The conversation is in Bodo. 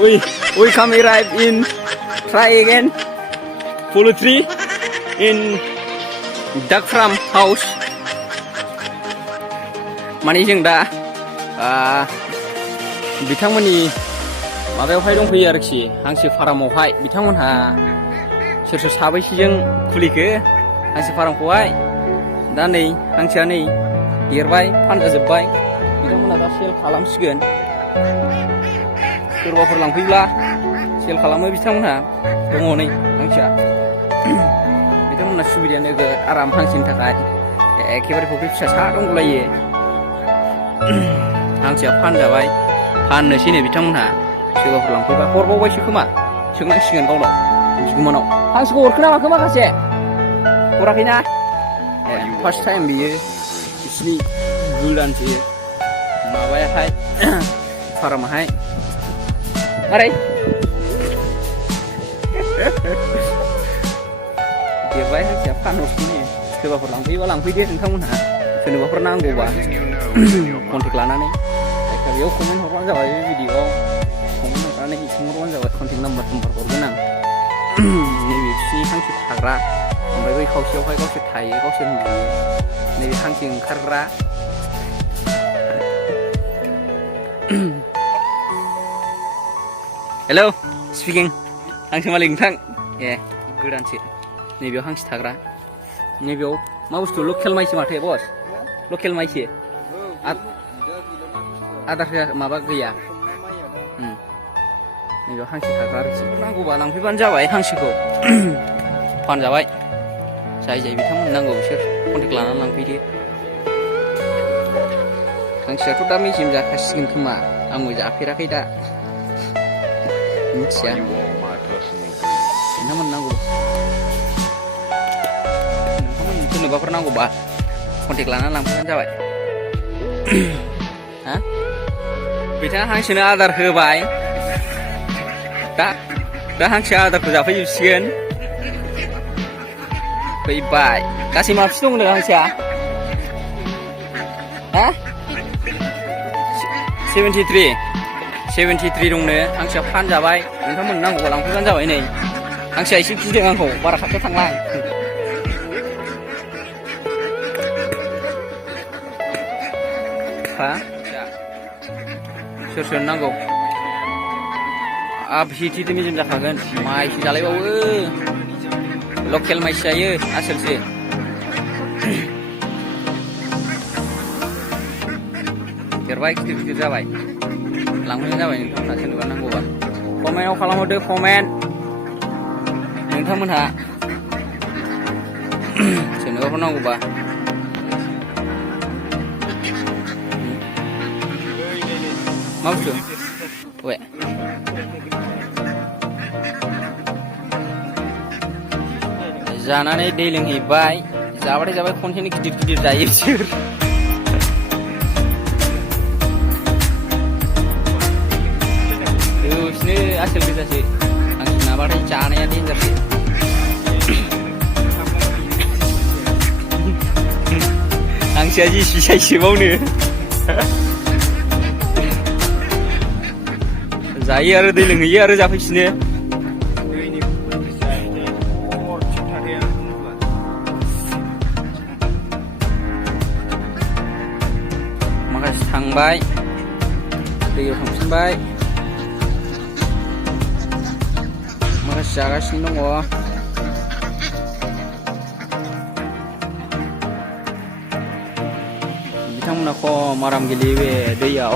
We come arrive in try again poultry in duck farm house. माने जों दा बिथांमोननि माबायावहाय दंफैयो आरोखि हांसो फार्मावहाय बिथांमोनहा सोर साबैसेजों खुलिखो हांसो फार्मखौहाय दा नै हांसोआ नै देरबाय फानजाजोब्बाय बिथांमोनहा दा सेल खालामसिगोन सोरबाफोर लांफैब्ला सेल खालामो बिथांमोनहा दङ नै हांसोआ बिथांमोनहा सुबिदाया नोगोद आराम हांसोनि थाखाय एखेबारे फुख्रि फिसा सा दंगलायो हांसोआ फानजाबाय फाननोसैनो बिथांमोनहा सोरबाफोर लांफैबा हरबावबायसो खोमा सोंनांसिगोन गावनाव बिगुमानाव हांसोखौ हरखो ना माखो माखासे हराखैना फार्स्ट टाइम बियो बिसिनि गोदानसो माबायाहाय फार्माहाय मारै देरबाय हांसोआ फानहरसैनो सोरबाफोर लांफैबा लांफैदो नोंथांमोनहा सोरनोबाफोर नांगौबा कन्टेक्ट लानानै बेयाव कमेन्ट हरबानो जाबाय बे भिडिअ'आव कमेन्ट हरनानै सोंहरबानो जाबाय कन्टेक्ट नाम्बार हरगोन आं नैबे बिसिनि हांसो थाग्रा ओमफ्राय बै खावसेयावहाय गावसोर थायो गावसोर उन्दुयो नैबे हांसो ओंखारग्रा हेलौ स्पिकिं हांसो मालिक नोंथां ए गोदानसो नैबेयाव हांसो थाग्रा नैबेयाव मा बुस्थु लकेल माइसो माथो बस लकेल माइसो आदार होआ माबा गैया नैबेयाव हांसो थाग्रा आरोखि नांगौबा लांफैबानो जाबाय हांसोखौ फानजाबाय जाय बिथांमोन नांगौ बिसोर कन्टेक्ट लानानै लांफैदो हांसोआथ' दा मेजेम जाखासिगोन खोमा आंबो जाफेराखै दा मिथिया नोंथांमोन नांगौ नोंथांमोन सोरनोबाफोर नांगौबा कन्टेक्ट लानानै लांफैबानो जाबाय हा बिथाङा हांसोनो आदार होबाय दा हांसोआ आदारखौ जाफैजोबसिगोन फैबाय गासै माबेसे दं होनदों हांसोआ हा 73 दंनो हांसोआ फानजाबाय नोंथांमोन नांगौबा लांफैबानो जाबाय नै हांसोआ एसे गिदों आंखौ बारा खाथियाव थांला हा सोर नांगौ बिसिथि मेजेम जाखागोन माइसो जालायबावो लकेल माइसो जायो आसोलसो देरबाय गिदिर जाबाय लांफैनाय जाबाय नोंथांमोनहा सोरनोबा नांगौबा कमेन्टआव खालामहरदो कमेन्ट नोंथांमोनहा सोरनोबाफोर नांगौबा मा बुस्थु वे जानानै दै लोंहैबाय जाबाथाय जाबाय खनसेनो गिदिर जायो बिसोर दसेनो आसोल गोजासो हांसो नाबाथाय जानाया देन्जारसो हांसोआ जिसि साइसबावनो जायो आरो दै लोंहैयो आरो जाफैफिनो माखासे थांबाय दैयाव थांफिनबाय माखासे जागासिनो दङ बिथांमोना खम आराम गेलेयो बे दैयाव